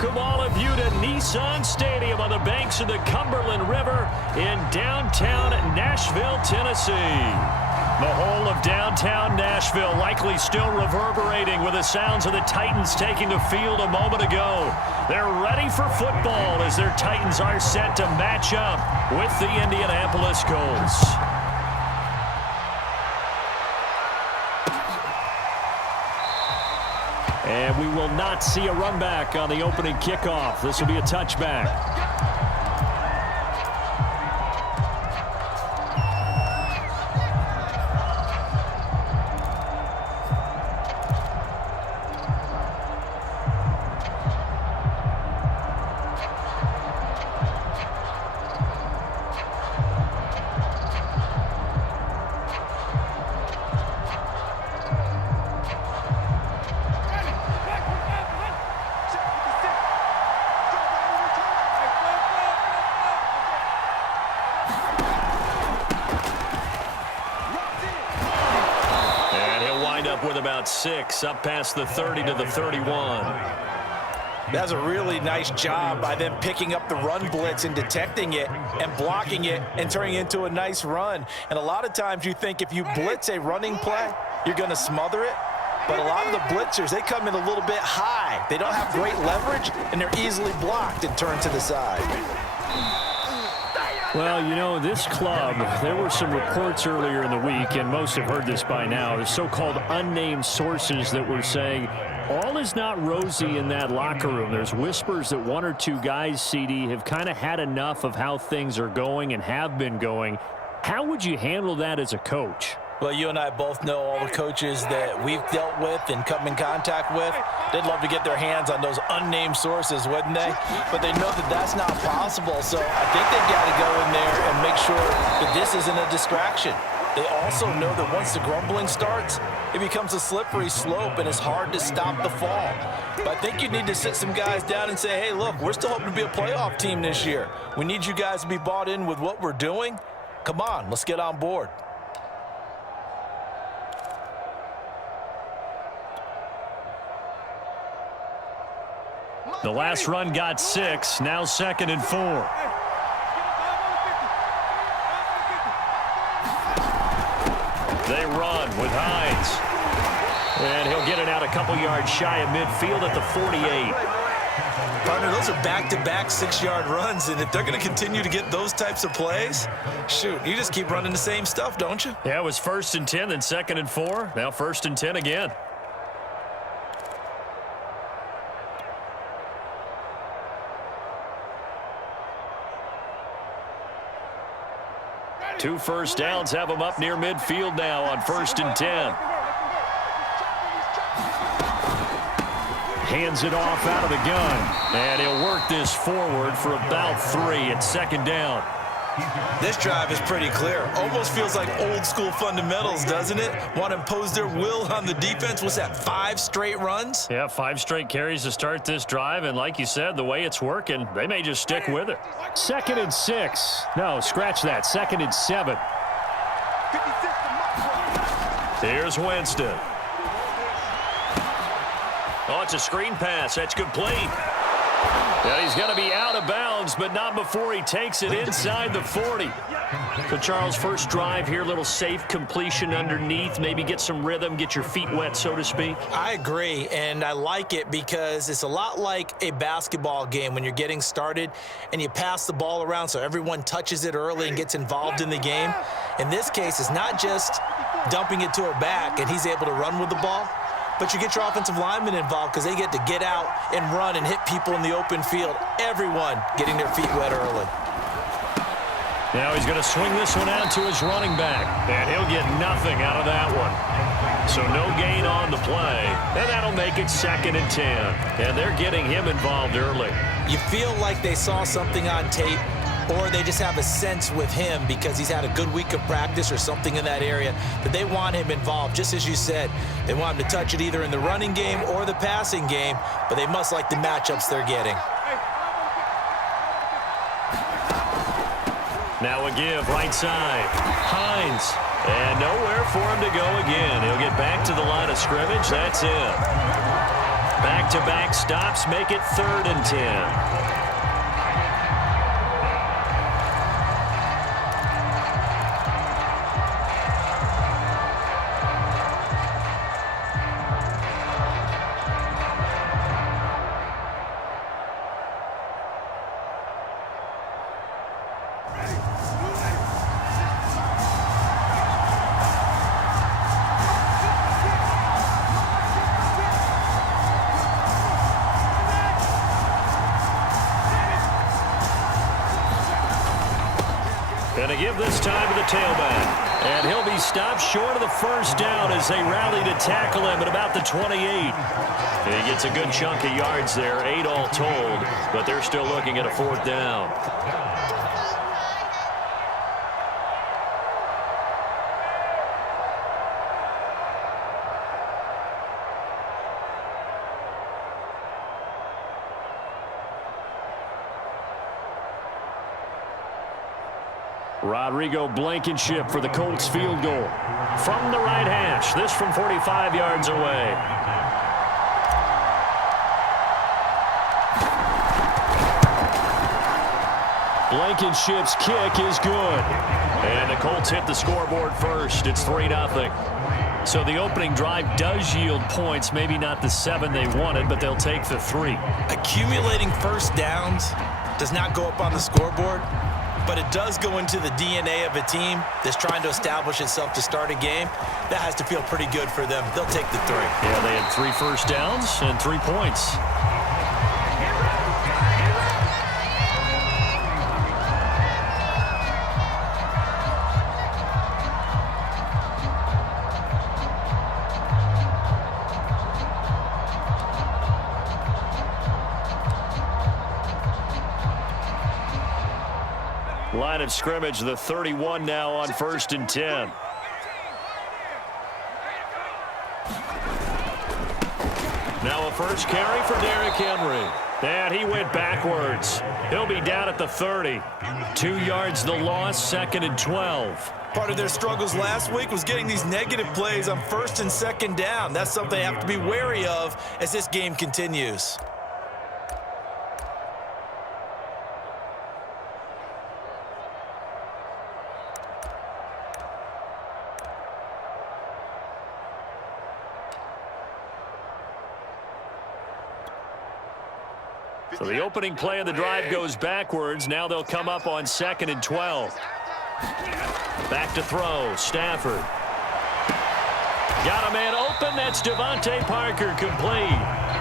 welcome all of you to Nissan Stadium on the banks of the Cumberland River in downtown Nashville, Tennessee. The whole of downtown Nashville likely still reverberating with the sounds of the Titans taking the field a moment ago. They're ready for football as their Titans are set to match up with the Indianapolis Colts. And we will not see a run back on the opening kickoff. This will be a touchback. With about 6 up past the 30 to the 31. That's a really nice job by them picking up the run blitz and detecting it and blocking it and turning it into a nice run. And a lot of times you think if you blitz a running play, you're going to smother it. But a lot of the blitzers, they come in a little bit high. They don't have great leverage, and they're easily blocked and turned to the side. Well, you know, this club, there were some reports earlier in the week, and most have heard this by now, the so-called unnamed sources that were saying all is not rosy in that locker room. There's whispers that 1 or 2 guys, CD, have kind of had enough of how things are going and have been going. How would you handle that as a coach? Well, you and I both know all the coaches that we've dealt with and come in contact with. They'd love to get their hands on those unnamed sources, wouldn't they? But they know that that's not possible, so I think they've got to go in there and make sure that this isn't a distraction. They also know that once the grumbling starts, it becomes a slippery slope, and it's hard to stop the fall. But I think you need to sit some guys down and say, hey, look, we're still hoping to be a playoff team this year. We need you guys to be bought in with what we're doing. Come on, let's get on board. The last run got 6, now 2nd and 4. They run with Hines. And he'll get it out a couple yards shy of midfield at the 48. Partner, those are back-to-back 6-yard runs, and if they're going to continue to get those types of plays, shoot, you just keep running the same stuff, don't you? Yeah, it was 1st and 10, then 2nd and 4, now 1st and 10 again. Two first downs have them up near midfield now on 1st and 10. Hands it off out of the gun. And he'll work this forward for about 3 at 2nd down. This drive is pretty clear. Almost feels like old school fundamentals, doesn't it? Want to impose their will on the defense. What's that, 5 straight runs? Yeah, 5 straight carries to start this drive. And like you said, the way it's working, they may just stick with it. 2nd and 6. No, scratch that. 2nd and 7. Here's Winston. Oh, it's a screen pass. That's complete. Yeah, he's going to be out of bounds, but not before he takes it inside the 40. So, Charles, first drive here, little safe completion underneath, maybe get some rhythm, get your feet wet, so to speak. I agree, and I like it because it's a lot like a basketball game when you're getting started and you pass the ball around so everyone touches it early and gets involved in the game. In this case, it's not just dumping it to a back and he's able to run with the ball, but you get your offensive linemen involved because they get to get out and run and hit people in the open field. Everyone getting their feet wet early. Now he's going to swing this one out to his running back, and he'll get nothing out of that one. So no gain on the play, and that'll make it 2nd and 10. And they're getting him involved early. You feel like they saw something on tape, or they just have a sense with him because he's had a good week of practice or something in that area that they want him involved. Just as you said, they want him to touch it either in the running game or the passing game, but they must like the matchups they're getting. Now a give right side. Hines. And nowhere for him to go again. He'll get back to the line of scrimmage. That's it. Back-to-back stops make it 3rd and 10. Going to give this time to the tailback. And he'll be stopped short of the first down as they rally to tackle him at about the 28. And he gets a good chunk of yards there, 8 all told, but they're still looking at a 4th down. Rodrigo Blankenship for the Colts field goal. From the right hash, this from 45 yards away. Blankenship's kick is good. And the Colts hit the scoreboard first. It's 3-0. So the opening drive does yield points, maybe not the 7 they wanted, but they'll take the 3. Accumulating first downs does not go up on the scoreboard, but it does go into the DNA of a team that's trying to establish itself to start a game. That has to feel pretty good for them. They'll take the 3. Yeah, they had 3 first downs and 3 points. Line of scrimmage, the 31 now on 1st and 10. Now a first carry for Derrick Henry. And he went backwards. He'll be down at the 30. 2 yards the loss, 2nd and 12. Part of their struggles last week was getting these negative plays on 1st and 2nd down. That's something they have to be wary of as this game continues. So the opening play of the drive goes backwards. Now they'll come up on 2nd and 12. Back to throw. Stafford. Got a man open. That's Devontae Parker complete.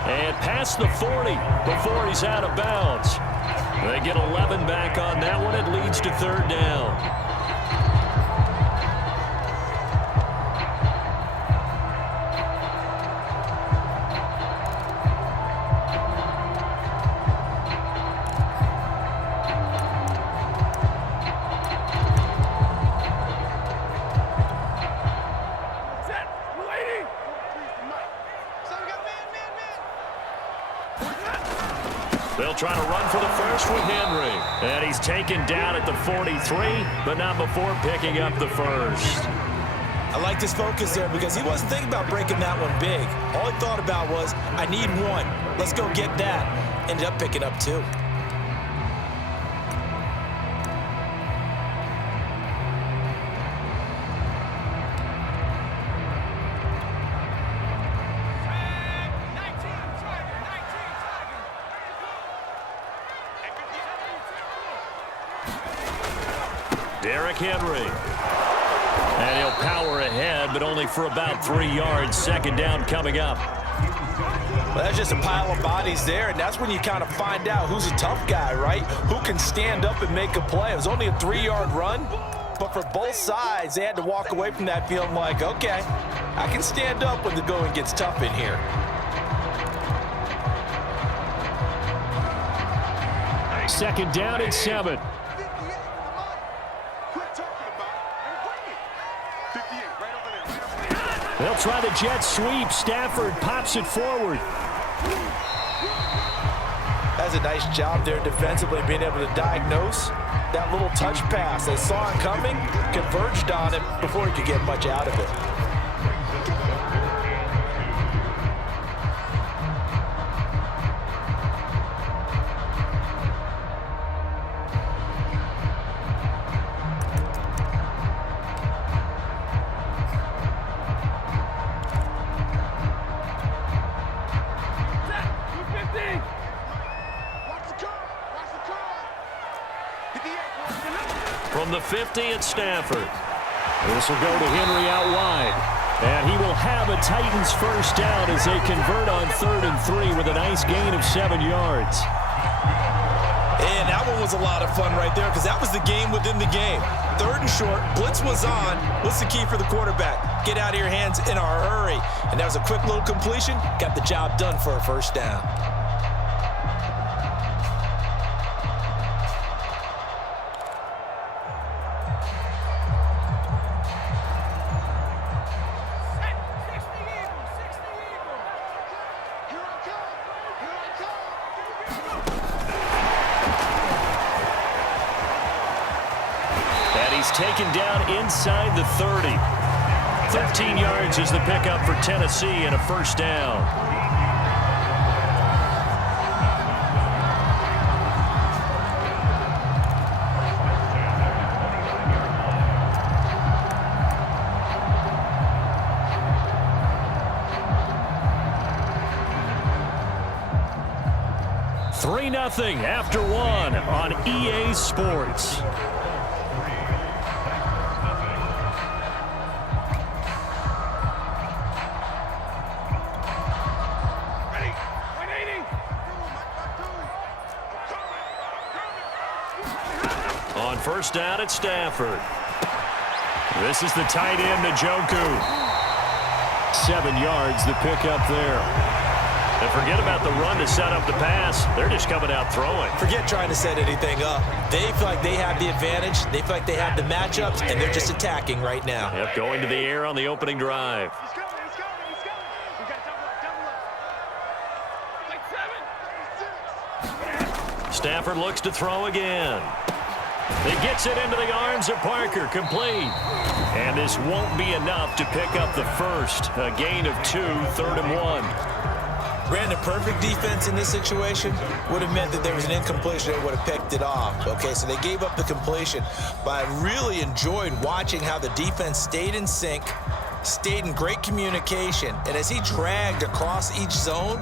And past the 40 before he's out of bounds. They get 11 back on that one. It leads to 3rd down. They'll try to run for the first with Henry. And he's taken down at the 43, but not before picking up the first. I like this focus there because he wasn't thinking about breaking that one big. All he thought about was, I need 1. Let's go get that. Ended up picking up 2. Derrick Henry. And he'll power ahead, but only for about 3 yards. 2nd down coming up. Well, that's just a pile of bodies there, and that's when you kind of find out who's a tough guy, right? Who can stand up and make a play. It was only a 3-yard run, but for both sides, they had to walk away from that feeling like, okay, I can stand up when the going gets tough in here. Second down and 7. They'll try the jet sweep. Stafford pops it forward. That's a nice job there defensively, being able to diagnose that little touch pass. They saw it coming, converged on it before he could get much out of it. from the 50 at Stafford. This will go to Henry out wide. And he will have a Titans first down as they convert on 3rd and 3 with a nice gain of 7 yards. And that one was a lot of fun right there because that was the game within the game. 3rd and short, blitz was on. What's the key for the quarterback? Get out of your hands in a hurry. And that was a quick little completion. Got the job done for a first down. Taken down inside the 30. 13 yards is the pickup for Tennessee and a first down. Three 0 after one on EA Sports. First down at Stafford. This is the tight end, Njoku. 7 yards, the pickup there. And forget about the run to set up the pass. They're just coming out throwing. Forget trying to set anything up. They feel like they have the advantage. They feel like they have the matchups, and they're just attacking right now. Yep, going to the air on the opening drive. Stafford looks to throw again. He gets it into the arms of Parker, complete. And this won't be enough to pick up the first. A gain of 2, 3rd and 1. Brandon, perfect defense in this situation would have meant that there was an incompletion that would have picked it off. Okay, so they gave up the completion. But I really enjoyed watching how the defense stayed in sync, stayed in great communication. And as he dragged across each zone,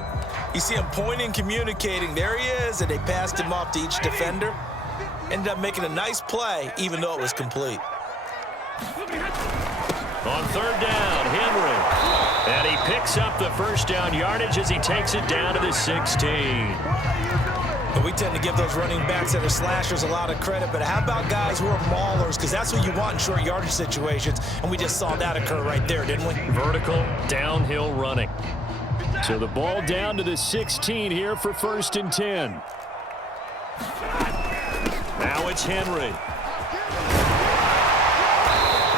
you see him pointing, communicating. There he is, and they passed him off to each defender. Ended up making a nice play, even though it was complete. On 3rd down, Henry. And he picks up the first down yardage as he takes it down to the 16. But we tend to give those running backs that are slashers a lot of credit. But how about guys who are maulers? Because that's what you want in short yardage situations. And we just saw that occur right there, didn't we? Vertical, downhill running. So the ball down to the 16 here for 1st and 10. Now it's Henry.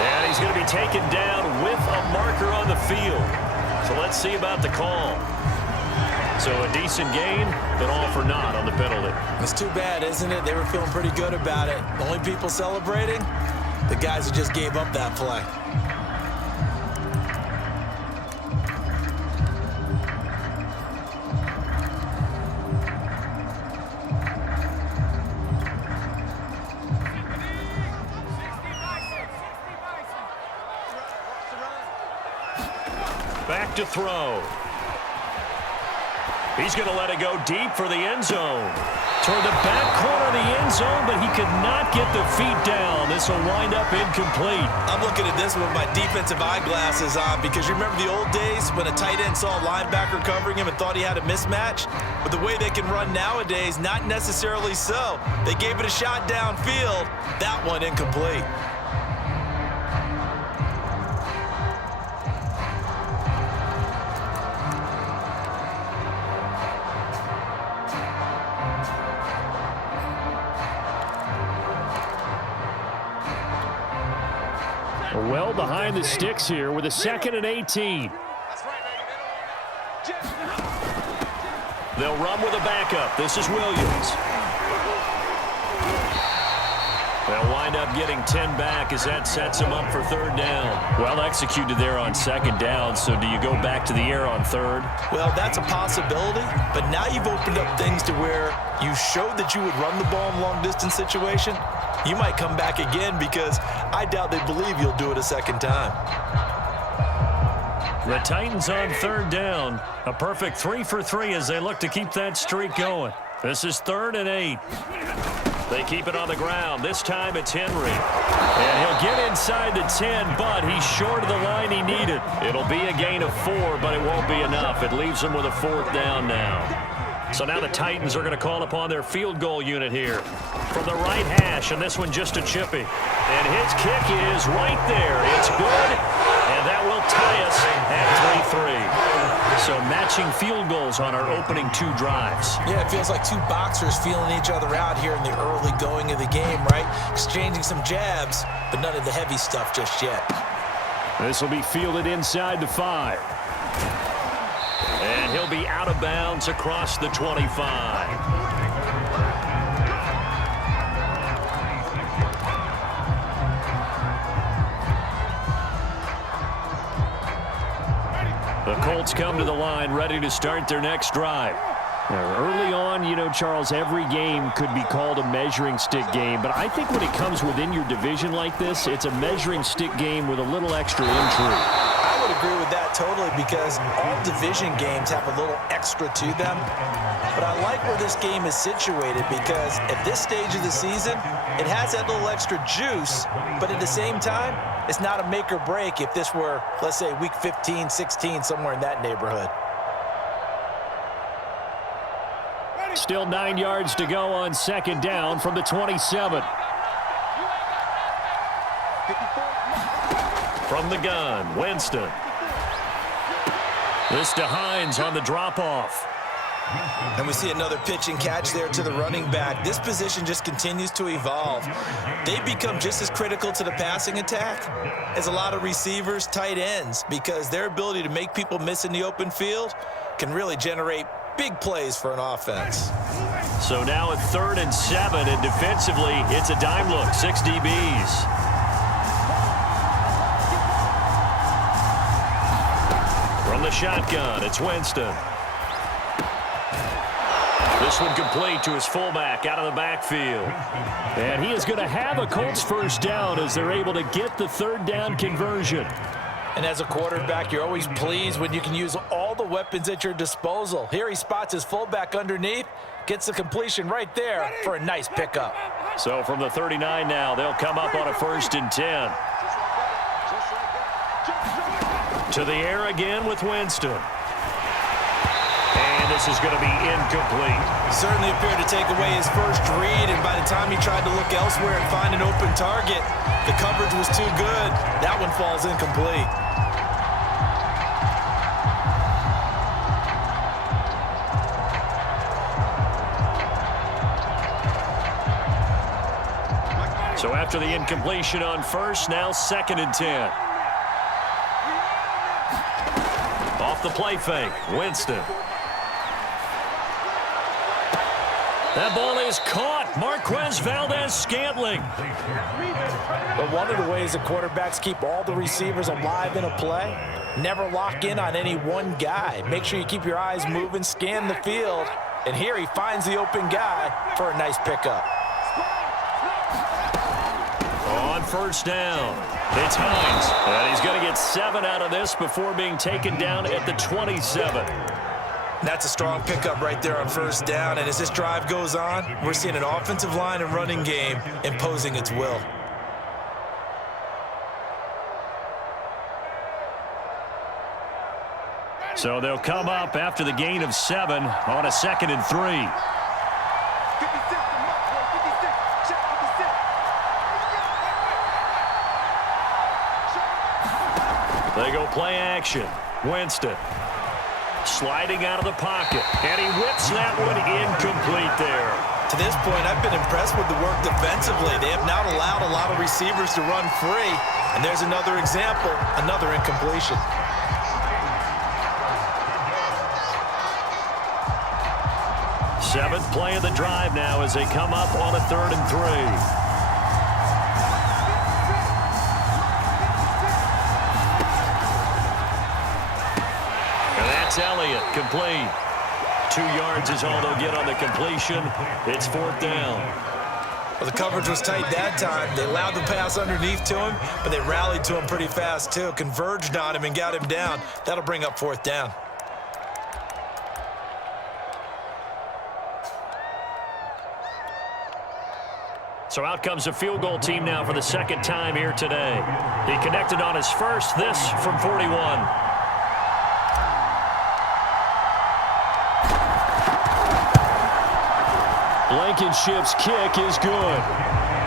And he's going to be taken down with a marker on the field. So let's see about the call. So a decent gain, but all for naught on the penalty. It's too bad, isn't it? They were feeling pretty good about it. The only people celebrating, the guys who just gave up that play. Back to throw. He's going to let it go deep for the end zone. Toward the back corner of the end zone, but he could not get the feet down. This will wind up incomplete. I'm looking at this with my defensive eyeglasses on because you remember the old days when a tight end saw a linebacker covering him and thought he had a mismatch? But the way they can run nowadays, not necessarily so. They gave it a shot downfield. That one incomplete. Well behind the sticks here with a 2nd and 18. They'll run with a backup. This is Williams. They'll wind up getting 10 back as that sets them up for 3rd down. Well executed there on 2nd down, so do you go back to the air on 3rd? Well, that's a possibility, but now you've opened up things to where you showed that you would run the ball in long-distance situation. You might come back again because I doubt they believe you'll do it a 2nd time. The Titans on 3rd down. A perfect 3 for 3 as they look to keep that streak going. This is 3rd and 8. They keep it on the ground. This time it's Henry. And he'll get inside the 10, but he's short of the line he needed. It'll be a gain of 4, but it won't be enough. It leaves them with a 4th down now. So now the Titans are going to call upon their field goal unit here. From the right hash, and this one just a chippy. And his kick is right there. It's good, and that will tie us at 3-3. So matching field goals on our opening 2 drives. Yeah, it feels like 2 boxers feeling each other out here in the early going of the game, right? Exchanging some jabs, but none of the heavy stuff just yet. This will be fielded inside the 5. And he'll be out of bounds across the 25. The Colts come to the line ready to start their next drive. Now, early on, you know, Charles, every game could be called a measuring stick game, but I think when it comes within your division like this, it's a measuring stick game with a little extra intrigue. I would agree with that totally because all division games have a little extra to them. But I like where this game is situated because at this stage of the season, it has that little extra juice, but at the same time, it's not a make or break if this were, let's say, week 15, 16, somewhere in that neighborhood. Still 9 yards to go on 2nd down from the 27. From the gun, Winston. This to Hines on the drop-off. And we see another pitch and catch there to the running back. This position just continues to evolve. They become just as critical to the passing attack as a lot of receivers, tight ends, because their ability to make people miss in the open field can really generate big plays for an offense. So now at 3rd and 7, and defensively, it's a dime look, 6 DBs. From the shotgun, it's Winston. This one complete to his fullback out of the backfield. And he is going to have a Colts 1st down as they're able to get the 3rd down conversion. And as a quarterback, you're always pleased when you can use all the weapons at your disposal. Here he spots his fullback underneath, gets the completion right there for a nice pickup. So from the 39 now, they'll come up on a 1st and 10. To the air again with Winston. And this is going to be incomplete. Certainly appeared to take away his first read, and by the time he tried to look elsewhere and find an open target, the coverage was too good. That one falls incomplete. So after the incompletion on 1st, now 2nd and 10. Off the play fake, Winston. That ball is caught. Marquez Valdez-Scantling. But one of the ways the quarterbacks keep all the receivers alive in a play, never lock in on any one guy. Make sure you keep your eyes moving, scan the field, and here he finds the open guy for a nice pickup. On 1st down, it's Hines. And he's going to get 7 out of this before being taken down at the 27. That's a strong pickup right there on 1st down, and as this drive goes on, we're seeing an offensive line and running game imposing its will. So they'll come up after the gain of 7 on a 2nd and 3. They go play action. Winston sliding out of the pocket, and he whips that one incomplete there. To this point, I've been impressed with the work defensively. They have not allowed a lot of receivers to run free, and there's another example, another incompletion. Seventh play of the drive now as they come up on a 3rd and 3. Elliott complete. 2 yards is all they'll get on the completion. It's 4th down. Well, the coverage was tight that time. They allowed the pass underneath to him, but they rallied to him pretty fast too. Converged on him and got him down. That'll bring up 4th down. So out comes a field goal team now for the second time here today. He connected on his first, this from 41. Blankenship's kick is good.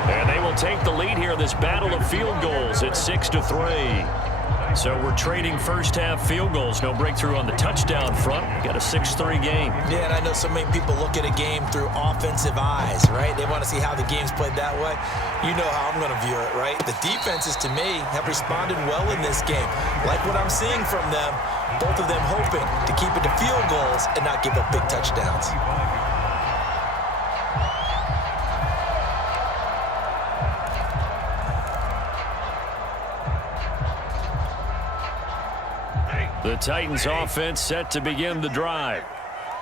And they will take the lead here in this battle of field goals at 6-3. So we're trading first-half field goals. No breakthrough on the touchdown front. Got a 6-3 game. Yeah, and I know so many people look at a game through offensive eyes, right? They want to see how the game's played that way. You know how I'm going to view it, right? The defenses, to me, have responded well in this game. Like what I'm seeing from them, both of them hoping to keep it to field goals and not give up big touchdowns. The Titans offense set to begin the drive.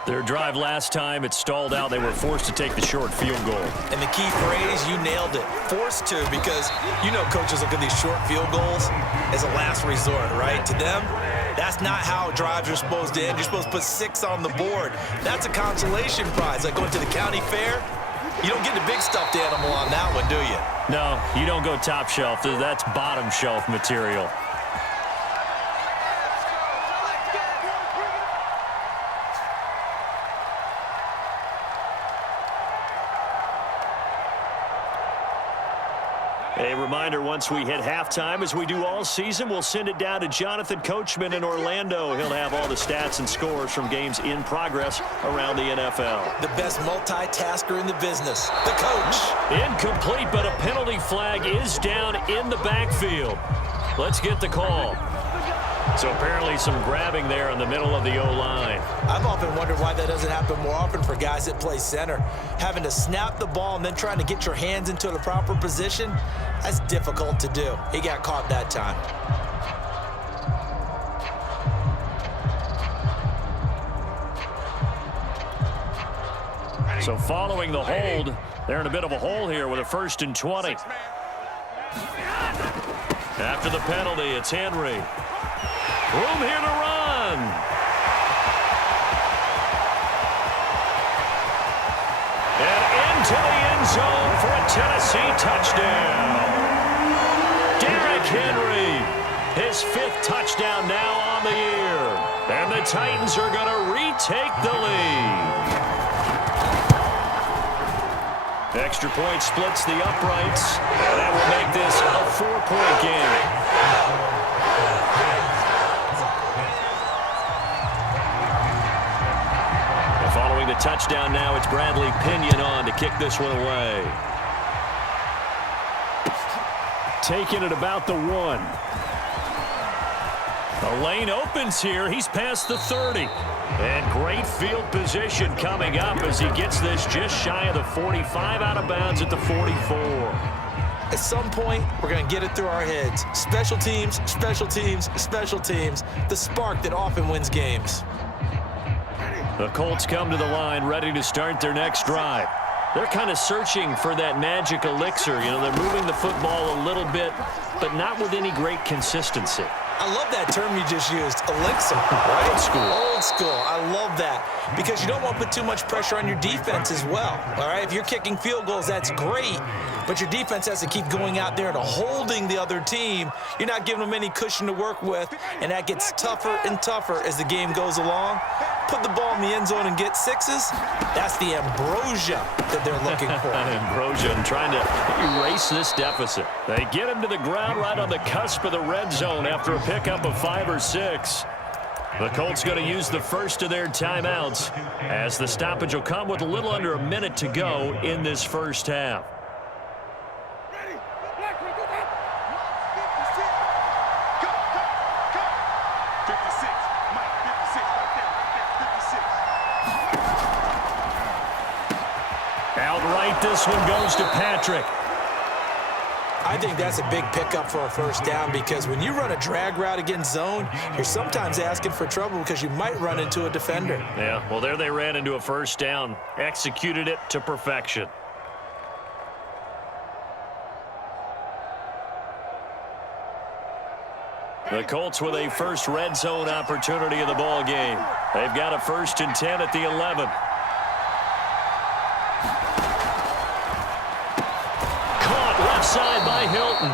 Their drive last time, it stalled out. They were forced to take the short field goal. And the key phrase, you nailed it, forced to, because you know coaches look at these short field goals as a last resort, right? To them, that's not how drives are supposed to end. You're supposed to put 6 on the board. That's a consolation prize, like going to the county fair. You don't get the big stuffed animal on that one, do you? No, you don't go top shelf. That's bottom shelf material. A reminder, once we hit halftime, as we do all season, we'll send it down to Jonathan Coachman in Orlando. He'll have all the stats and scores from games in progress around the NFL. The best multitasker in the business, the coach. Incomplete, but a penalty flag is down in the backfield. Let's get the call. So apparently some grabbing there in the middle of the O-line. I've often wondered why that doesn't happen more often for guys that play center. Having to snap the ball and then trying to get your hands into the proper position, that's difficult to do. He got caught that time. So following the hold, they're in a bit of a hole here with a 1st and 20. After the penalty, it's Henry. Room here to run. And into the end zone for a Tennessee touchdown. Derrick Henry, his 5th touchdown now on the year. And the Titans are going to retake the lead. Extra point splits the uprights. And that will make this a 4-point game. Following the touchdown now, it's Bradley Pinion on to kick this one away. Taking it about the 1. The lane opens here. He's past the 30. And great field position coming up as he gets this just shy of the 45, out of bounds at the 44. At some point, we're going to get it through our heads. Special teams, special teams, special teams. The spark that often wins games. The Colts come to the line ready to start their next drive. They're kind of searching for that magic elixir. You know, they're moving the football a little bit, but not with any great consistency. I love that term you just used, elixir. Right? Old school. Old school. I love that because you don't want to put too much pressure on your defense as well. All right, if you're kicking field goals, that's great, but your defense has to keep going out there and holding the other team. You're not giving them any cushion to work with, and that gets tougher and tougher as the game goes along. Put the ball in the end zone and get 6s. That's the ambrosia that they're looking for. Ambrosia and trying to erase this deficit. They get him to the ground right on the cusp of the red zone after a pickup of 5 or 6. The Colts going to use the first of their timeouts as the stoppage will come with a little under a minute to go in this first half. Outright, this one goes to Patrick. I think that's a big pickup for a first down because when you run a drag route against zone, you're sometimes asking for trouble because you might run into a defender. Yeah, well, there they ran into a first down, executed it to perfection. The Colts with a first red zone opportunity in the ball game. They've got a 1st and 10 at the 11. inside by Hilton.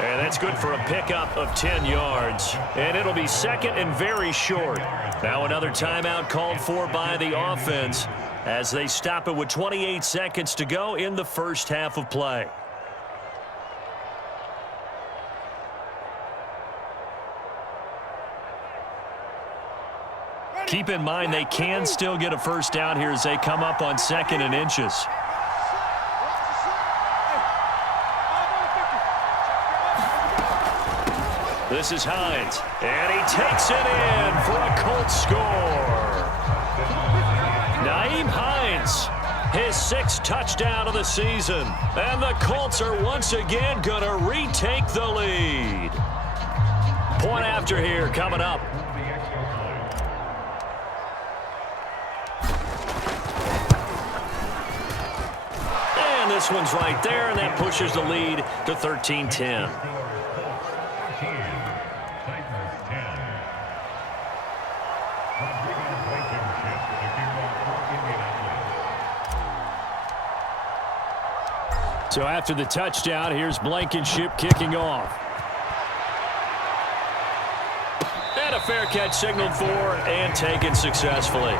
And that's good for a pickup of 10 yards. And it'll be second and very short. Now another timeout called for by the offense as they stop it with 28 seconds to go in the first half of play. Keep in mind they can still get a first down here as they come up on 2nd and inches. This is Hines, and he takes it in for a Colts score. Nyheim Hines, his 6th touchdown of the season, and the Colts are once again going to retake the lead. Point after here coming up. And this one's right there, and that pushes the lead to 13-10. So after the touchdown, here's Blankenship kicking off. And a fair catch signaled for and taken successfully.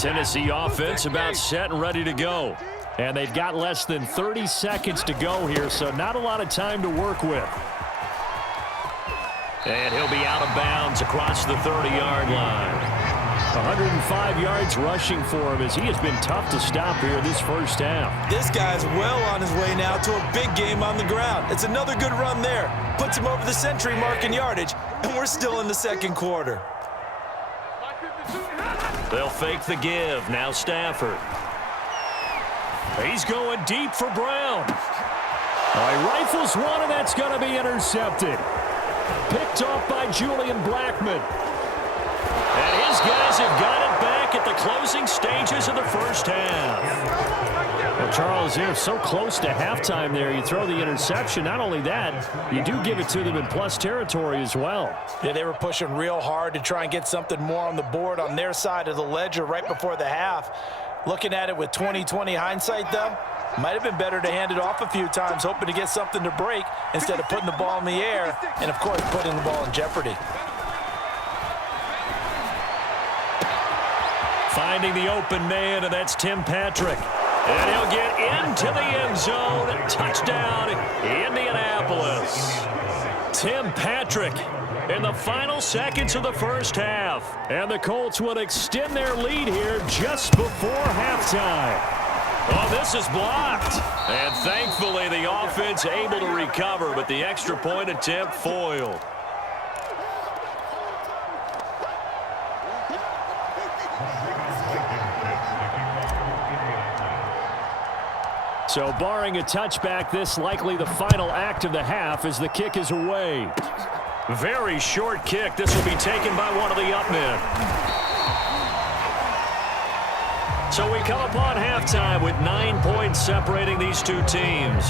Tennessee offense about set and ready to go. And they've got less than 30 seconds to go here, so not a lot of time to work with. And he'll be out of bounds across the 30-yard line. 105 yards rushing for him as he has been tough to stop here this first half. This guy's well on his way now to a big game on the ground. It's another good run there. Puts him over the century mark in yardage, and we're still in the second quarter. They'll fake the give. Now Stafford. He's going deep for Brown. He rifles one, and that's going to be intercepted. Picked off by Julian Blackmon. And his guys have got it back at the closing stages of the first half. Well, Charles, they're so close to halftime there. You throw the interception. Not only that, you do give it to them in plus territory as well. Yeah, they were pushing real hard to try and get something more on the board on their side of the ledger right before the half. Looking at it with 20/20 hindsight, though, might have been better to hand it off a few times, hoping to get something to break instead of putting the ball in the air and, of course, putting the ball in jeopardy. Finding the open man, and that's Tim Patrick. And he'll get into the end zone. Touchdown, Indianapolis. Tim Patrick in the final seconds of the first half. And the Colts will extend their lead here just before halftime. Oh, this is blocked. And thankfully, the offense able to recover, but the extra point attempt foiled. So barring a touchback, this likely the final act of the half as the kick is away. Very short kick. This will be taken by one of the up men. So we come upon halftime with 9 points separating these two teams.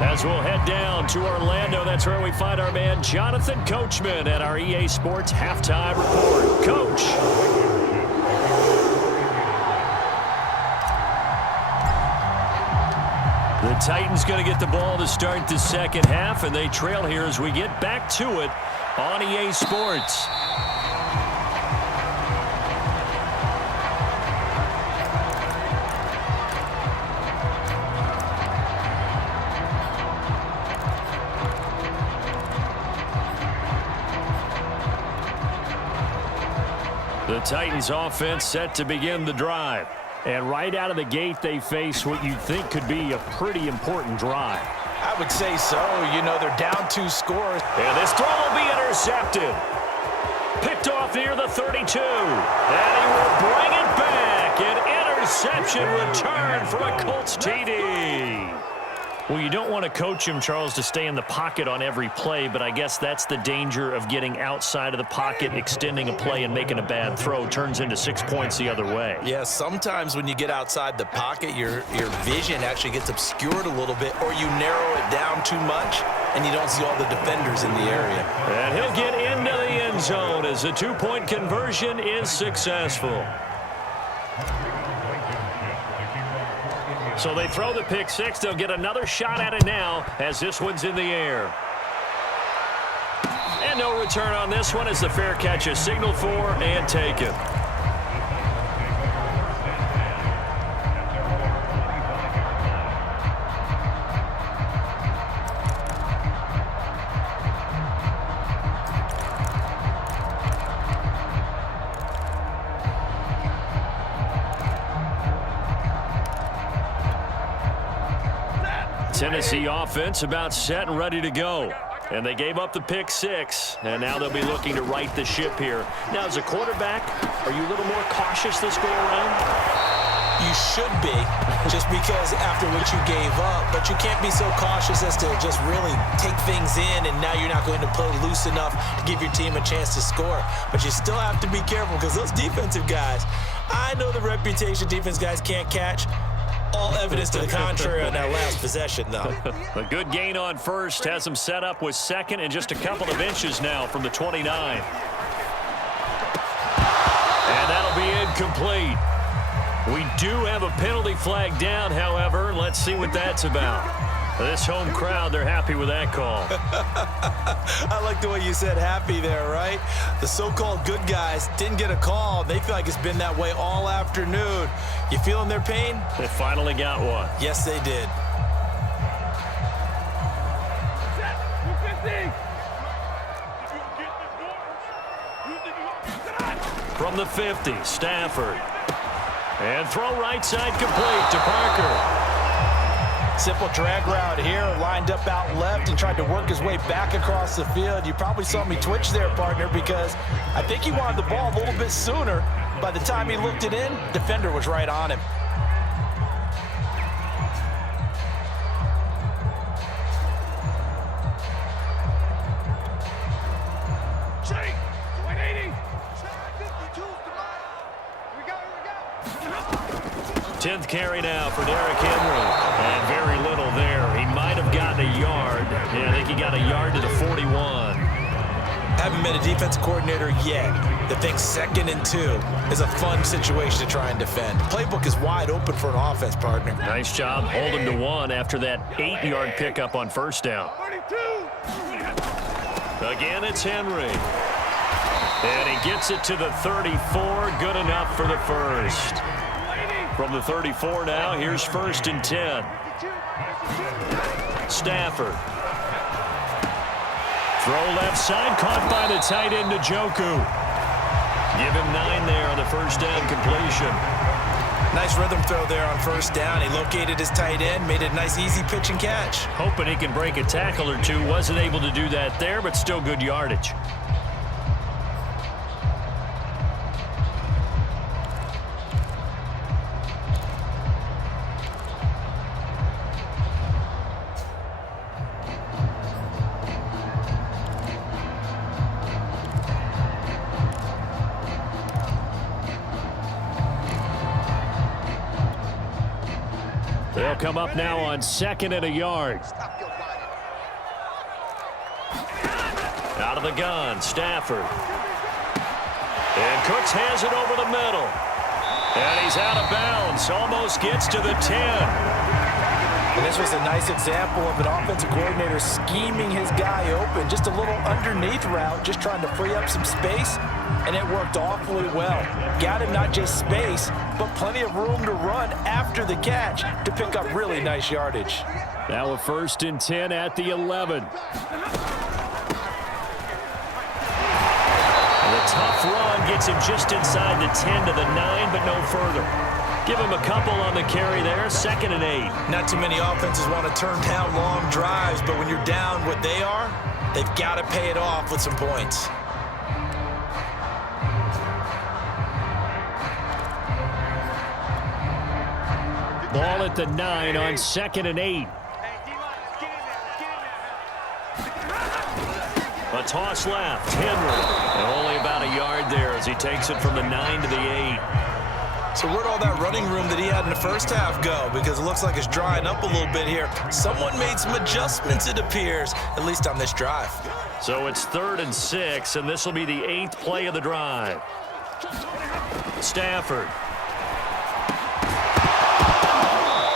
As we'll head down to Orlando, that's where we find our man Jonathan Coachman at our EA Sports Halftime Report. Coach. The Titans going to get the ball to start the second half, and they trail here as we get back to it on EA Sports. The Titans offense set to begin the drive. And right out of the gate, they face what you think could be a pretty important drive. I would say so. You know, they're down 2 scores. And this throw will be intercepted. Picked off near the 32. And he will bring it back. An interception return for a Colts TD. Well, you don't want to coach him, Charles, to stay in the pocket on every play, but I guess that's the danger of getting outside of the pocket, extending a play, and making a bad throw. Turns into 6 points the other way. Yeah, sometimes when you get outside the pocket, your vision actually gets obscured a little bit, or you narrow it down too much, and you don't see all the defenders in the area. And he'll get into the end zone as the two-point conversion is successful. So they throw the pick six. They'll get another shot at it now as this one's in the air. And no return on this one as the fair catch is signaled for and taken. Tennessee offense about set and ready to go. And they gave up the pick six, and now they'll be looking to right the ship here. Now, as a quarterback, are you a little more cautious this go-around? You should be, just because after what you gave up, but you can't be so cautious as to just really take things in, and now you're not going to play loose enough to give your team a chance to score. But you still have to be careful because those defensive guys, I know the reputation defense guys can't catch. All evidence to the contrary on that last possession, though. A good gain on first has them set up with second and just a couple of inches now from the 29. And that'll be incomplete. We do have a penalty flag down, however. Let's see what that's about. This home crowd, they're happy with that call. I like the way you said happy there, right? The so-called good guys didn't get a call. They feel like it's been that way all afternoon. You feeling their pain? They finally got one. Yes, they did. From the 50, Stafford. And throw right side complete to Parker. Simple drag route here, lined up out left and tried to work his way back across the field. You probably saw me twitch there, partner, because I think he wanted the ball a little bit sooner. By the time he looked it in, defender was right on him. Tenth carry now for Derrick Henry. And very little there. He might have gotten a yard. Yeah, I think he got a yard to the 41. Haven't been a defensive coordinator yet that thinks 2nd and 2 is a fun situation to try and defend. The playbook is wide open for an offense, partner. Nice job holding to one after that 8-yard pickup on first down. Again, it's Henry. And he gets it to the 34. Good enough for the first. From the 34 now, here's 1st and 10. Stafford. Throw left side, caught by the tight end Njoku. Give him 9 there on the first down completion. Nice rhythm throw there on first down. He located his tight end, made it a nice easy pitch and catch. Hoping he can break a tackle or two. Wasn't able to do that there, but still good yardage. They'll come up now on 2nd and a yard. Out of the gun, Stafford. And Cooks has it over the middle. And he's out of bounds. Almost gets to the 10. And this was a nice example of an offensive coordinator scheming his guy open. Just a little underneath route, just trying to free up some space. And it worked awfully well. Got him not just space, but plenty of room to run after the catch to pick up really nice yardage. Now a 1st and 10 at the 11. And the tough run gets him just inside the 10 to the 9, but no further. Give him a couple on the carry there, 2nd and 8. Not too many offenses want to turn down long drives, but when you're down what they are, they've got to pay it off with some points. Ball at the 9 on 2nd and 8. toss left. Henry. And only about a yard there as he takes it from the 9 to the 8. So where'd all that running room that he had in the first half go? Because it looks like it's drying up a little bit here. Someone made some adjustments, it appears, at least on this drive. So it's 3rd and 6, and this will be the 8th play of the drive. Stafford.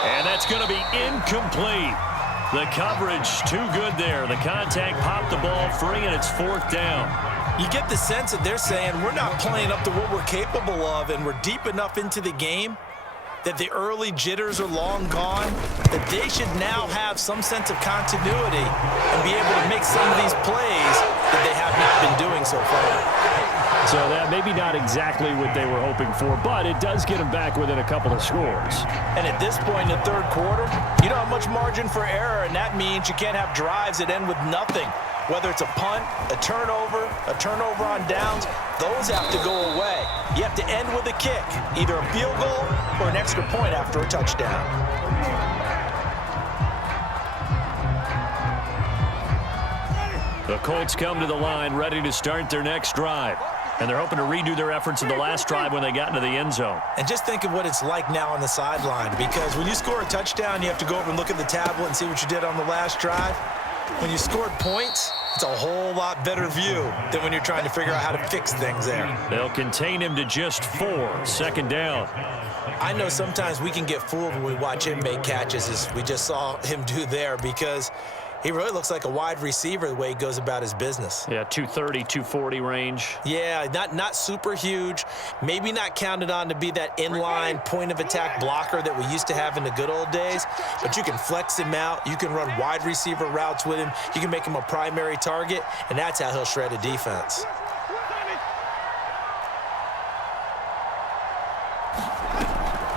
And that's going to be incomplete. The coverage too good there. The contact popped the ball free, and it's 4th down. You get the sense that they're saying we're not playing up to what we're capable of, and we're deep enough into the game that the early jitters are long gone, that they should now have some sense of continuity and be able to make some of these plays that they have not been doing so far. So that maybe not exactly what they were hoping for, but it does get them back within a couple of scores. And at this point in the 3rd quarter, you don't have much margin for error, and that means you can't have drives that end with nothing. Whether it's a punt, a turnover on downs, those have to go away. You have to end with a kick, either a field goal or an extra point after a touchdown. The Colts come to the line ready to start their next drive. And they're hoping to redo their efforts in the last drive when they got into the end zone. And just think of what it's like now on the sideline, because when you score a touchdown, you have to go over and look at the tablet and see what you did on the last drive. When you scored points, it's a whole lot better view than when you're trying to figure out how to fix things there. They'll contain him to just 4, 2nd down. I know sometimes we can get fooled when we watch him make catches, as we just saw him do there, because he really looks like a wide receiver the way he goes about his business. Yeah, 230, 240 range. Yeah, not super huge. Maybe not counted on to be that inline point-of-attack blocker that we used to have in the good old days. But you can flex him out. You can run wide receiver routes with him. You can make him a primary target, and that's how he'll shred a defense.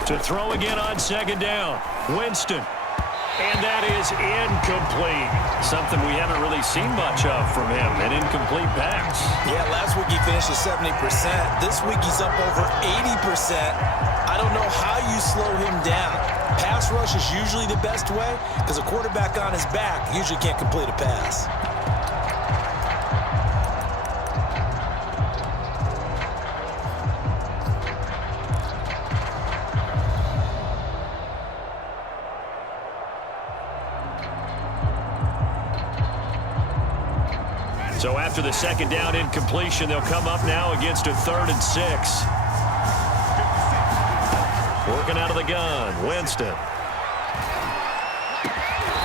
To throw again on 2nd down. Winston. And that is incomplete. Something we haven't really seen much of from him, an incomplete pass. Yeah, last week he finished at 70%. This week he's up over 80%. I don't know how you slow him down. Pass rush is usually the best way because a quarterback on his back usually can't complete a pass. So after the 2nd down incompletion, they'll come up now against a 3rd and 6. Working out of the gun, Winston.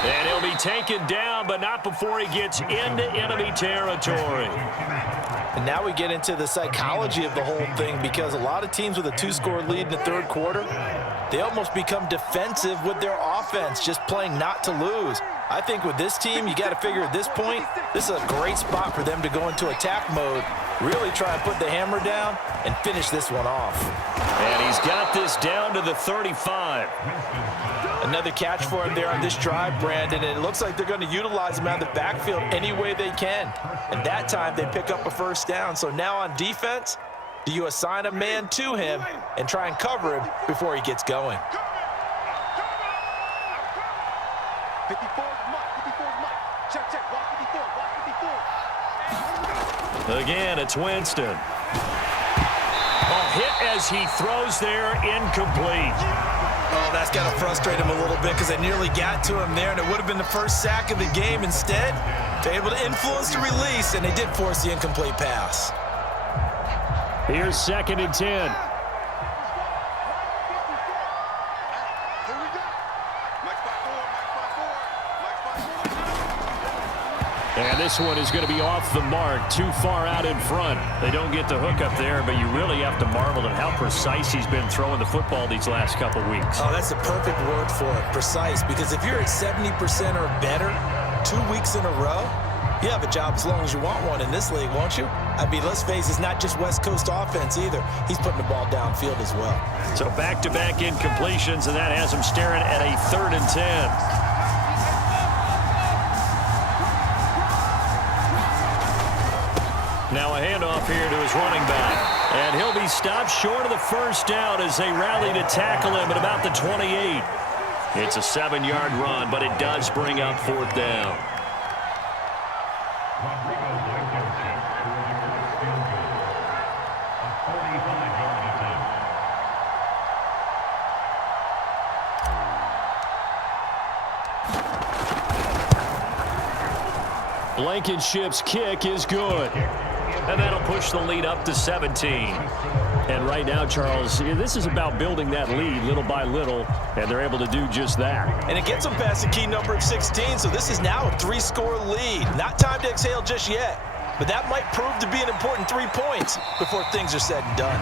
And he'll be taken down, but not before he gets into enemy territory. And now we get into the psychology of the whole thing, because a lot of teams with a 2-score lead in the 3rd quarter, they almost become defensive with their offense, just playing not to lose. I think with this team, you got to figure at this point, this is a great spot for them to go into attack mode, really try and put the hammer down and finish this one off. And he's got this down to the 35. Another catch for him there on this drive, Brandon, and it looks like they're going to utilize him out of the backfield any way they can. And that time they pick up a 1st down. So now on defense, do you assign a man to him and try and cover him before he gets going? 54 Mike. Check. Block 54. Again, it's Winston. Hit as he throws there, incomplete. Oh, that's got to frustrate him a little bit because they nearly got to him there, and it would have been the first sack of the game. Instead, they're able to influence the release, and they did force the incomplete pass. Here's 2nd and 10. And this one is going to be off the mark, too far out in front. They don't get the hook up there, but you really have to marvel at how precise he's been throwing the football these last couple weeks. Oh, that's the perfect word for it, precise, because if you're at 70% or better 2 weeks in a row, you have a job as long as you want one in this league, won't you? I mean, let's face it, it's not just West Coast offense either. He's putting the ball downfield as well. So back-to-back incompletions, and that has him staring at a 3rd and 10. Now a handoff here to his running back. And he'll be stopped short of the 1st down as they rally to tackle him at about the 28. It's a 7-yard run, but it does bring up 4th down. Blankenship's kick is good. And that'll push the lead up to 17. And right now, Charles, this is about building that lead little by little, and they're able to do just that. And it gets them past the key number of 16, so this is now a 3-score lead. Not time to exhale just yet, but that might prove to be an important 3 points before things are said and done.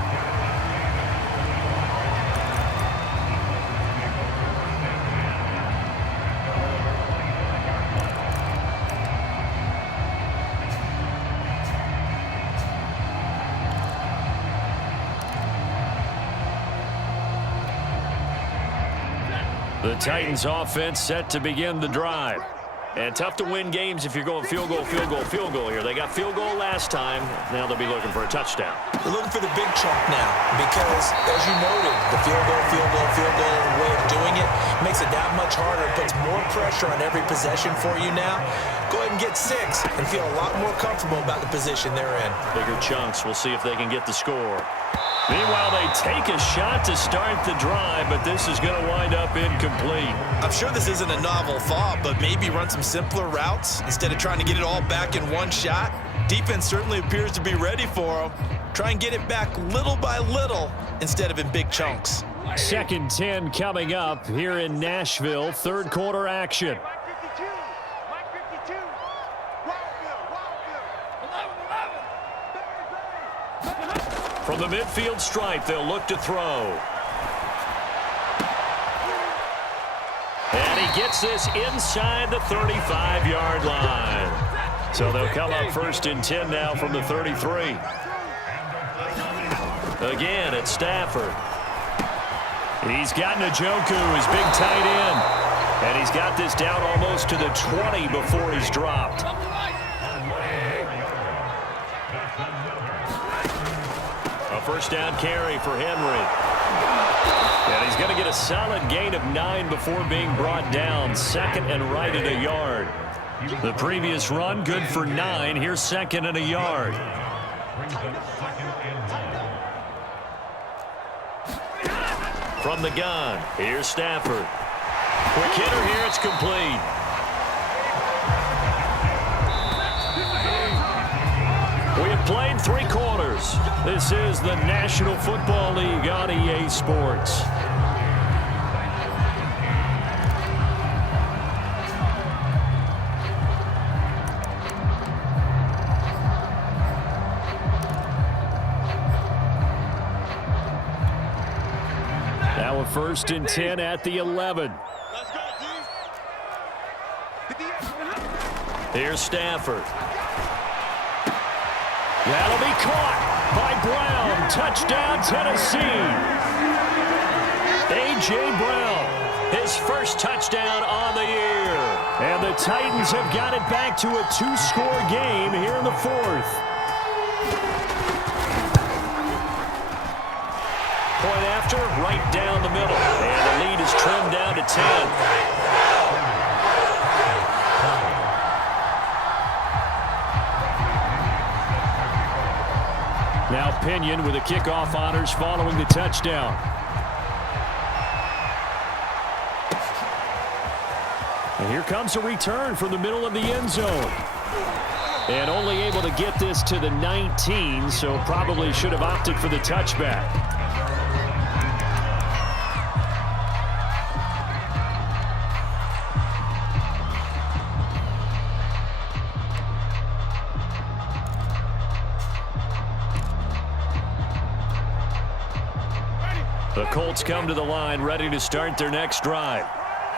The Titans offense set to begin the drive. And tough to win games if you're going field goal, field goal, field goal here. They got field goal last time. Now they'll be looking for a touchdown. They're looking for the big chunk now because, as you noted, the field goal way of doing it makes it that much harder. It puts more pressure on every possession for you now. Go ahead and get 6 and feel a lot more comfortable about the position they're in. Bigger chunks. We'll see if they can get the score. Meanwhile, they take a shot to start the drive, but this is going to wind up incomplete. I'm sure this isn't a novel thought, but maybe run some simpler routes instead of trying to get it all back in one shot. Defense certainly appears to be ready for them. Try and get it back little by little instead of in big chunks. 2nd and 10 coming up here in Nashville. Third quarter action. From the midfield stripe, they'll look to throw. And he gets this inside the 35-yard line. So they'll come up 1st and 10 now from the 33. Again, it's Stafford. He's got Njoku, his big tight end. And he's got this down almost to the 20 before he's dropped. A first down carry for Henry. And he's going to get a solid gain of 9 before being brought down. 2nd and right at a yard. The previous run good for 9. Here's 2nd and a yard. From the gun, here's Stafford. Quick hitter here, it's complete. We have played 3 quarters. This is the National Football League on EA Sports. Now a 1st and 10 at the 11. Here's Stafford. That'll be caught by Brown. Touchdown, Tennessee. A.J. Brown, his first touchdown on the year. And the Titans have got it back to a 2-score game here in the 4th. Point after, right down the middle. And the lead is trimmed down to 10. Now Pinion with the kickoff honors following the touchdown. And here comes a return from the middle of the end zone. And only able to get this to the 19, so probably should have opted for the touchback. The Colts come to the line, ready to start their next drive.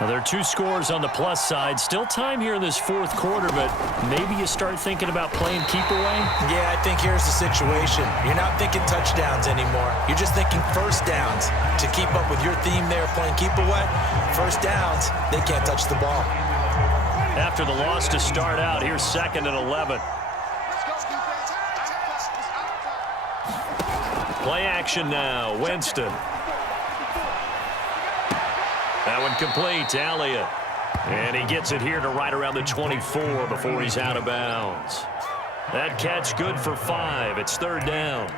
Now, there are 2 scores on the plus side. Still time here in this 4th quarter, but maybe you start thinking about playing keep away? Yeah, I think here's the situation. You're not thinking touchdowns anymore. You're just thinking first downs. To keep up with your theme there, playing keep away, first downs, they can't touch the ball. After the loss to start out, here's 2nd and 11. Play action now, Winston. That one complete to Elliott. And he gets it here to right around the 24 before he's out of bounds. That catch good for 5. It's 3rd down.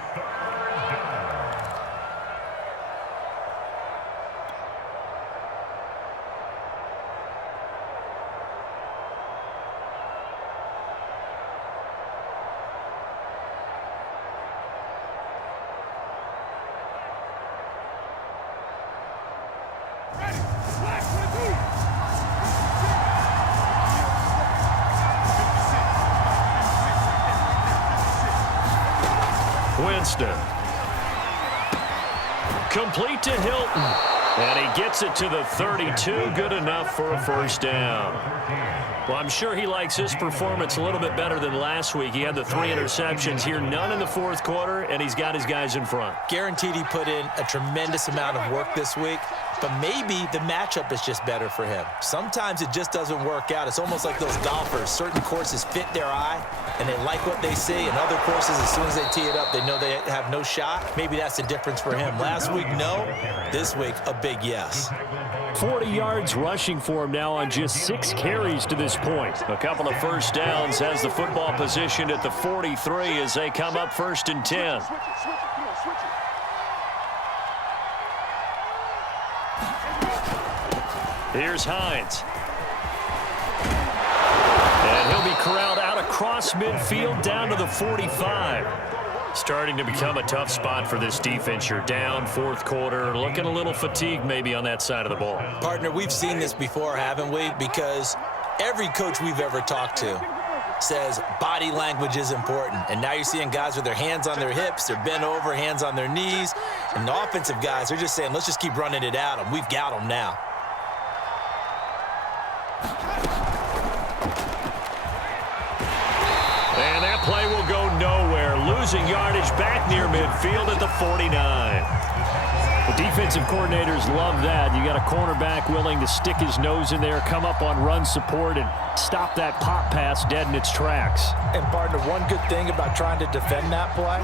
Winston. Complete to Hilton. And he gets it to the 32. Good enough for a first down. Well, I'm sure he likes his performance a little bit better than last week. He had the 3 interceptions here, none in the fourth quarter, and he's got his guys in front. Guaranteed he put in a tremendous amount of work this week, but maybe the matchup is just better for him. Sometimes it just doesn't work out. It's almost like those golfers. Certain courses fit their eye, and they like what they see, and other courses, as soon as they tee it up, they know they have no shot. Maybe that's the difference for him. Last week, no. This week, a big yes. 40 yards rushing for him now on just 6 carries to this point. A couple of first downs, has the football positioned at the 43 as they come up 1st and 10. Here's Hines. And he'll be corralled out across midfield down to the 45. Starting to become a tough spot for this defense. You're down, fourth quarter, looking a little fatigued maybe on that side of the ball. Partner, we've seen this before, haven't we? Because every coach we've ever talked to says body language is important. And now you're seeing guys with their hands on their hips, they're bent over, hands on their knees. And the offensive guys are just saying, let's just keep running it at them. We've got them now. And that play will go nowhere. Losing yardage back near midfield at the 49. The defensive coordinators love that. You got a cornerback willing to stick his nose in there, come up on run support, and stop that pop pass dead in its tracks. And, partner, one good thing about trying to defend that play,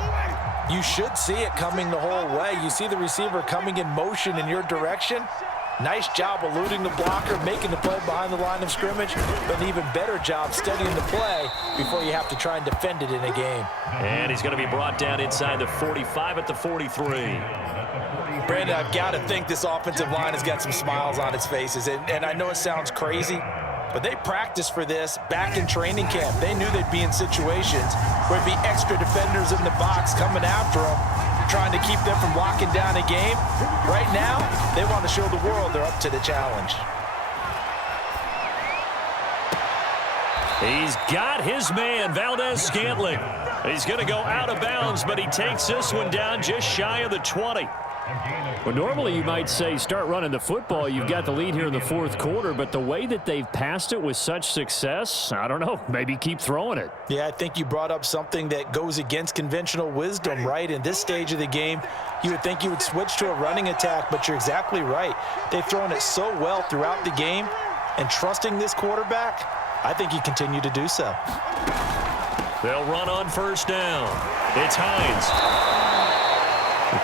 you should see it coming the whole way. You see the receiver coming in motion in your direction. Nice job eluding the blocker, making the play behind the line of scrimmage, but an even better job studying the play before you have to try and defend it in a game. And he's going to be brought down inside the 45 at the 43. Brandon, I've got to think this offensive line has got some smiles on its faces. And I know it sounds crazy, but they practiced for this back in training camp. They knew they'd be in situations where there'd be extra defenders in the box coming after them, trying to keep them from locking down a game. Right now, they want to show the world they're up to the challenge. He's got his man, Valdez-Scantling. He's going to go out of bounds, but he takes this one down just shy of the 20. Well, normally you might say start running the football. You've got the lead here in the fourth quarter, but the way that they've passed it with such success, I don't know, maybe keep throwing it. Yeah, I think you brought up something that goes against conventional wisdom, right? In this stage of the game, you would think you would switch to a running attack, but you're exactly right. They've thrown it so well throughout the game, and trusting this quarterback, I think you continue to do so. They'll run on first down. It's Hines.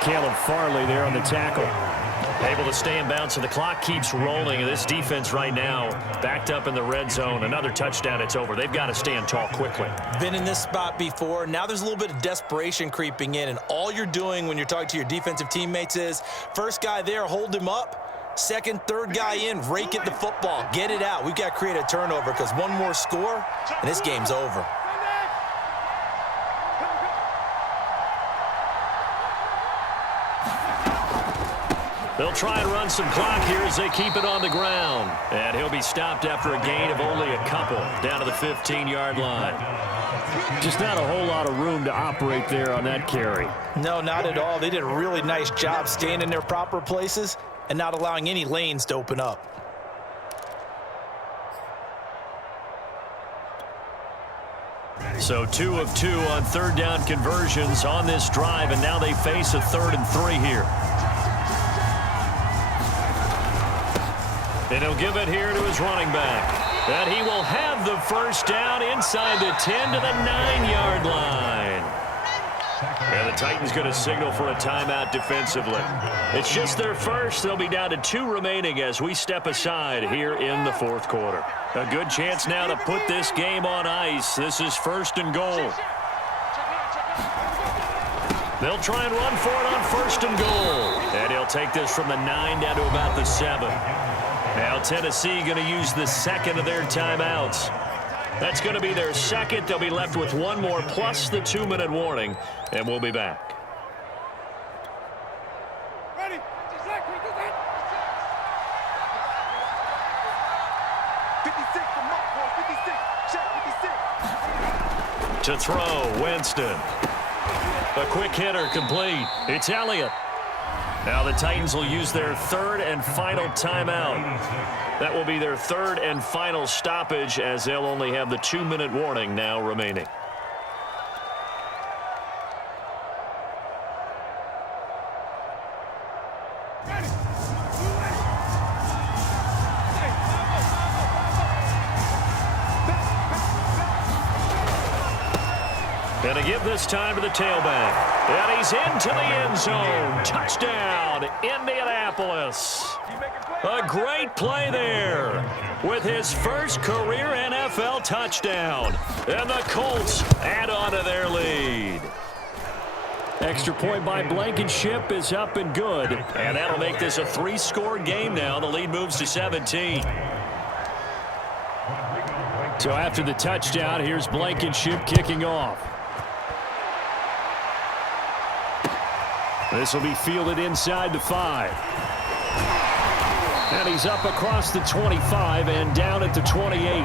Caleb Farley there on the tackle. Able to stay in bounds, so the clock keeps rolling. And this defense right now backed up in the red zone. Another touchdown, it's over. They've got to stand tall quickly. Been in this spot before. Now there's a little bit of desperation creeping in. And all you're doing when you're talking to your defensive teammates is, first guy there, hold him up. Second, third guy in, rake at the football. Get it out. We've got to create a turnover because one more score, and this game's over. They'll try and run some clock here as they keep it on the ground. And he'll be stopped after a gain of only a couple down to the 15-yard line. Just not a whole lot of room to operate there on that carry. No, not at all. They did a really nice job staying in their proper places and not allowing any lanes to open up. So 2 of 2 on third down conversions on this drive, and now they face a 3rd and 3 here. And he'll give it here to his running back. And he will have the first down inside the 10 to the 9-yard line. And the Titans going to signal for a timeout defensively. It's just their first. They'll be down to 2 remaining as we step aside here in the fourth quarter. A good chance now to put this game on ice. This is 1st and goal. They'll try and run for it on 1st and goal. And he'll take this from the 9 down to about the 7. Now Tennessee going to use the second of their timeouts. That's going to be their second. They'll be left with 1 more plus the 2-minute warning, and we'll be back. Ready? To throw, Winston. A quick hitter complete. It's Elliott. Now the Titans will use their third and final timeout. That will be their third and final stoppage, as they'll only have the 2-minute warning now remaining. And to give this time to the tailback. And he's into the end zone. Touchdown, Indianapolis. A great play there with his first career NFL touchdown. And the Colts add on to their lead. Extra point by Blankenship is up and good. And that'll make this a 3-score game now. The lead moves to 17. So after the touchdown, here's Blankenship kicking off. This will be fielded inside the 5. And he's up across the 25 and down at the 28.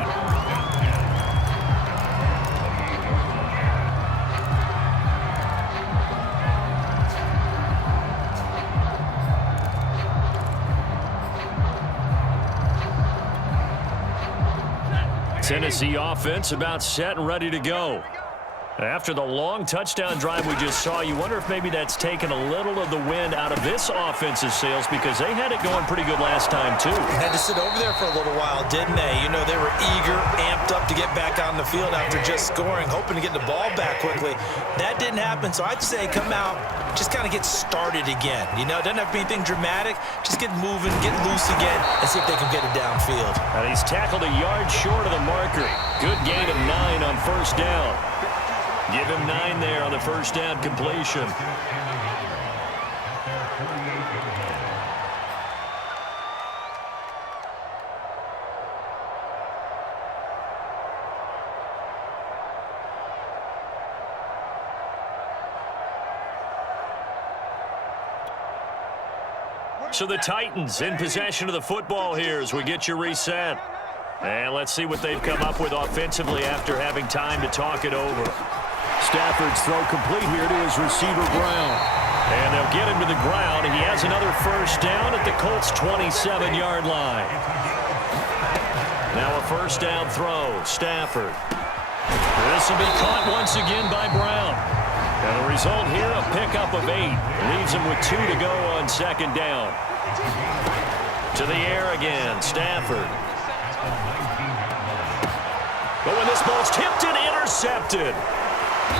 Tennessee offense about set and ready to go. After the long touchdown drive we just saw, you wonder if maybe that's taken a little of the wind out of this offensive sails, because they had it going pretty good last time, too. Had to sit over there for a little while, didn't they? You know, they were eager, amped up to get back on the field after just scoring, hoping to get the ball back quickly. That didn't happen, so I'd say come out, just kind of get started again. You know, it doesn't have to be anything dramatic. Just get moving, get loose again, and see if they can get it downfield. And he's tackled a yard short of the marker. Good gain of 9 on first down. Give him 9 there on the first down completion. So the Titans in possession of the football here as we get you reset. And let's see what they've come up with offensively after having time to talk it over. Stafford's throw complete here to his receiver, Brown. And they'll get him to the ground. He has another first down at the Colts' 27-yard line. Now a first down throw. Stafford. This will be caught once again by Brown. And the result here, a pickup of 8. Leaves him with 2 to go on second down. To the air again. Stafford. But when this ball's tipped and intercepted.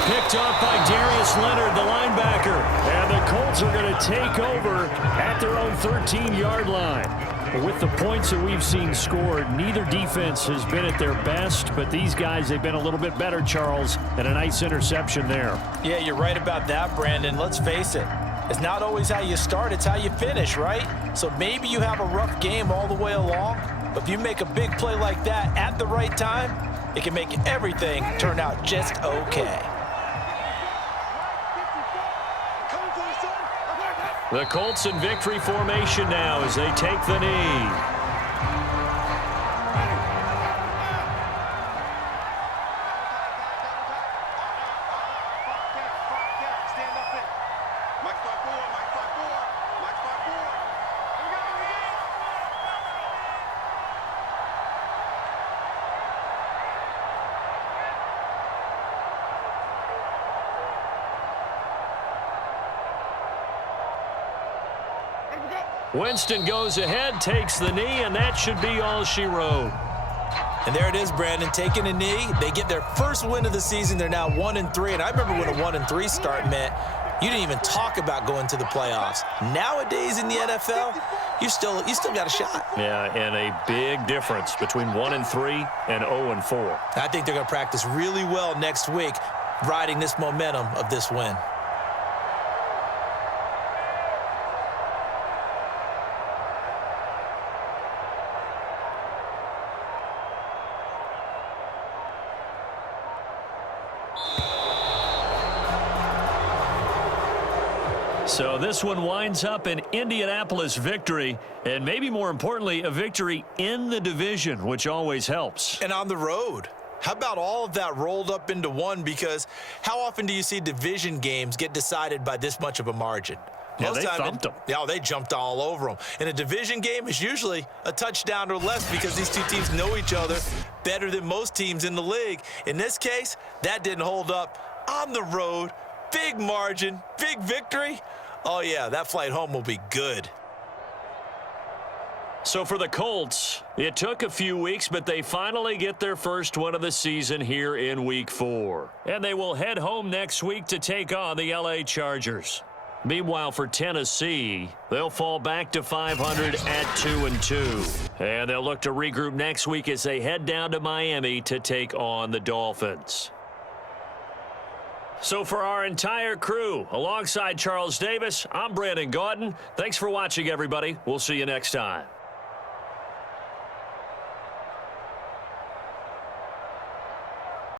Picked up by Darius Leonard, the linebacker. And the Colts are going to take over at their own 13-yard line. With the points that we've seen scored, neither defense has been at their best, but these guys, they've been a little bit better, Charles, and a nice interception there. Yeah, you're right about that, Brandon. Let's face it. It's not always how you start, it's how you finish, right? So maybe you have a rough game all the way along, but if you make a big play like that at the right time, it can make everything turn out just okay. The Colts in victory formation now as they take the knee. Winston goes ahead, takes the knee, and that should be all she wrote. And there it is, Brandon, taking a knee. They get their first win of the season. They're now 1-3. And I remember when a 1-3 start meant you didn't even talk about going to the playoffs. Nowadays in the NFL, you still got a shot. Yeah, and a big difference between 1-3 and 0-4. I think they're going to practice really well next week, riding this momentum of this win. So this one winds up an Indianapolis victory, and maybe more importantly, a victory in the division, which always helps. And on the road. How about all of that rolled up into one? Because how often do you see division games get decided by this much of a margin? Yeah, they thumped them. Yeah, they jumped all over them. And a division game is usually a touchdown or less because these two teams know each other better than most teams in the league. In this case, that didn't hold up. On the road, big margin, big victory. Oh, yeah, that flight home will be good. So for the Colts, it took a few weeks, but they finally get their first win of the season here in Week 4. And they will head home next week to take on the LA Chargers. Meanwhile, for Tennessee, they'll fall back to 500 at 2-2. And they'll look to regroup next week as they head down to Miami to take on the Dolphins. So for our entire crew, alongside Charles Davis, I'm Brandon Gaudin. Thanks for watching, everybody. We'll see you next time.